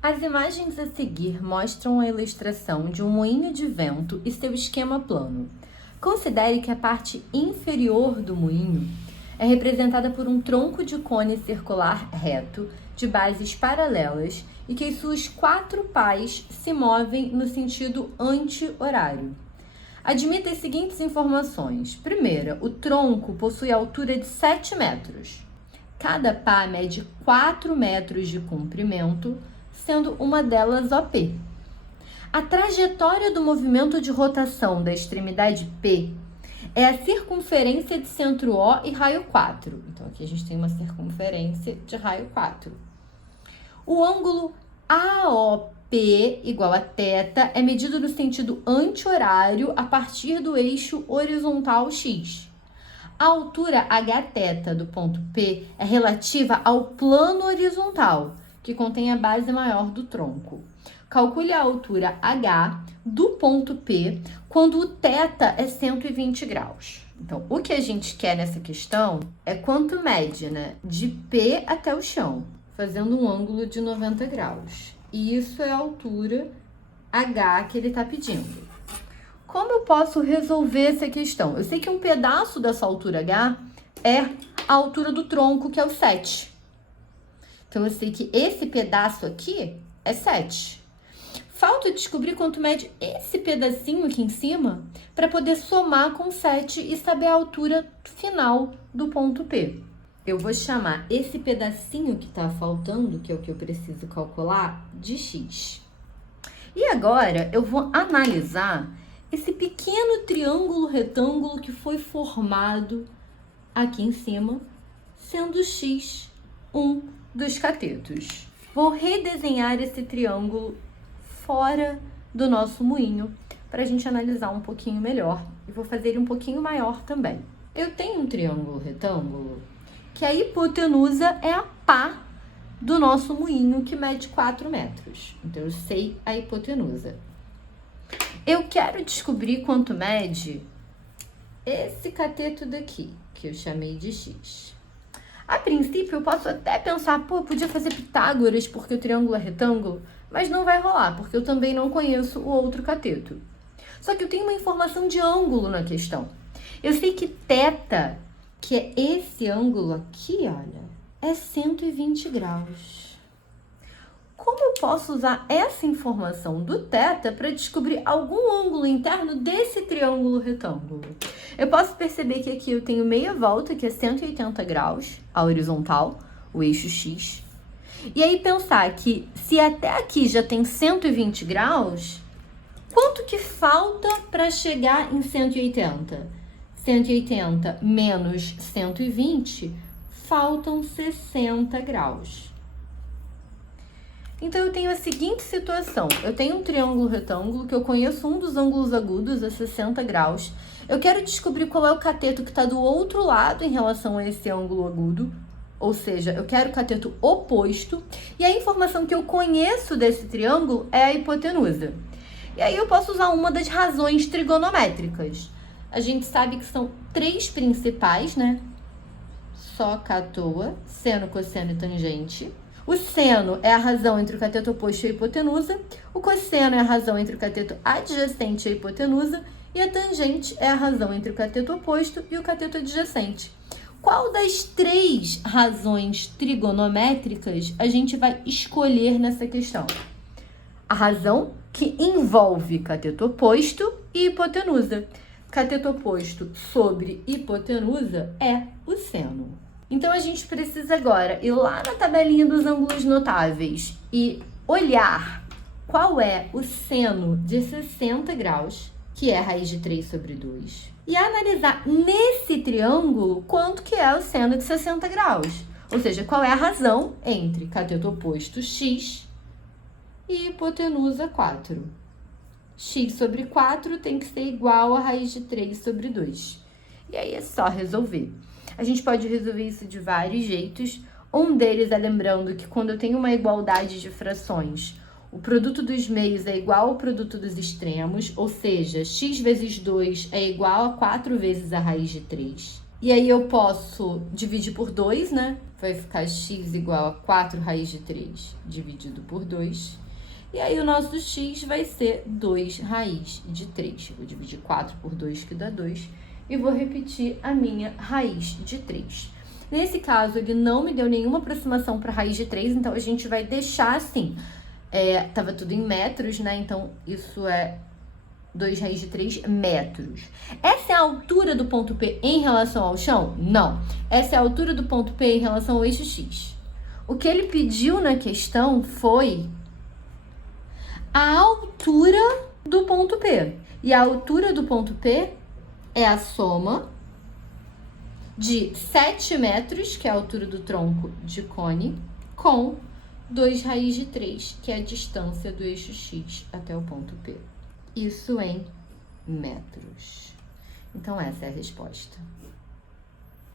As imagens a seguir mostram a ilustração de um moinho de vento e seu esquema plano. Considere que a parte inferior do moinho é representada por um tronco de cone circular reto, de bases paralelas, e que as suas 4 pás se movem no sentido anti-horário. Admita as seguintes informações. Primeira, o tronco possui altura de 7 metros. Cada pá mede 4 metros de comprimento, sendo uma delas OP. A trajetória do movimento de rotação da extremidade P é a circunferência de centro O e raio 4. Então, aqui a gente tem uma circunferência de raio 4. O ângulo AOP igual a θ é medido no sentido anti-horário a partir do eixo horizontal X. A altura Hθ do ponto P é relativa ao plano horizontal, que contém a base maior do tronco. Calcule a altura H do ponto P quando o θ é 120 graus. Então, o que a gente quer nessa questão é quanto mede, né, de P até o chão, fazendo um ângulo de 90 graus. E isso é a altura H que ele está pedindo. Como eu posso resolver essa questão? Eu sei que um pedaço dessa altura H é a altura do tronco, que é o 7. Então, eu sei que esse pedaço aqui é 7. Falta descobrir quanto mede esse pedacinho aqui em cima para poder somar com 7 e saber a altura final do ponto P. Eu vou chamar esse pedacinho que está faltando, que é o que eu preciso calcular, de X. E agora eu vou analisar esse pequeno triângulo retângulo que foi formado aqui em cima, sendo X um dos catetos. Vou redesenhar esse triângulo fora do nosso moinho para a gente analisar um pouquinho melhor. E vou fazer ele um pouquinho maior também. Eu tenho um triângulo retângulo que a hipotenusa é a pá do nosso moinho, que mede 4 metros. Então, eu sei a hipotenusa. Eu quero descobrir quanto mede esse cateto daqui, que eu chamei de X. A princípio, eu posso até pensar, pô, eu podia fazer Pitágoras porque o triângulo é retângulo, mas não vai rolar, porque eu também não conheço o outro cateto. Só que eu tenho uma informação de ângulo na questão. Eu sei que θ, que é esse ângulo aqui, olha, é 120 graus. Como eu posso usar essa informação do θ para descobrir algum ângulo interno desse triângulo retângulo? Eu posso perceber que aqui eu tenho meia volta, que é 180 graus, a horizontal, o eixo X. E aí pensar que se até aqui já tem 120 graus, quanto que falta para chegar em 180? 180 menos 120, faltam 60 graus. Então, eu tenho a seguinte situação. Eu tenho um triângulo retângulo que eu conheço um dos ângulos agudos a 60 graus. Eu quero descobrir qual é o cateto que está do outro lado em relação a esse ângulo agudo. Ou seja, eu quero o cateto oposto. E a informação que eu conheço desse triângulo é a hipotenusa. E aí eu posso usar uma das razões trigonométricas. A gente sabe que são 3 principais, né? Soca à toa, seno, cosseno e tangente. O seno é a razão entre o cateto oposto e a hipotenusa, o cosseno é a razão entre o cateto adjacente e a hipotenusa, e a tangente é a razão entre o cateto oposto e o cateto adjacente. Qual das 3 razões trigonométricas a gente vai escolher nessa questão? A razão que envolve cateto oposto e hipotenusa. Cateto oposto sobre hipotenusa é o seno. Então, a gente precisa agora ir lá na tabelinha dos ângulos notáveis e olhar qual é o seno de 60 graus, que é a raiz de 3 sobre 2, e analisar nesse triângulo quanto que é o seno de 60 graus. Ou seja, qual é a razão entre cateto oposto x e hipotenusa 4. X sobre 4 tem que ser igual a raiz de 3 sobre 2. E aí é só resolver. A gente pode resolver isso de vários jeitos. Um deles é lembrando que quando eu tenho uma igualdade de frações, o produto dos meios é igual ao produto dos extremos, ou seja, x vezes 2 é igual a 4 vezes a raiz de 3. E aí eu posso dividir por 2, né? vai ficar x igual a 4 raiz de 3 dividido por 2. E aí o nosso x vai ser 2 raiz de 3. Vou dividir 4 por 2, que dá 2. E vou repetir a minha raiz de 3. Nesse caso, ele não me deu nenhuma aproximação para raiz de 3, então a gente vai deixar assim. Tava tudo em metros, né? Então, isso é 2 raiz de 3 metros. Essa é a altura do ponto P em relação ao chão? Não. Essa é a altura do ponto P em relação ao eixo X. O que ele pediu na questão foi a altura do ponto P. E a altura do ponto P é a soma de 7 metros, que é a altura do tronco de cone, com 2 raiz de 3, que é a distância do eixo X até o ponto P. Isso em metros. Então, essa é a resposta.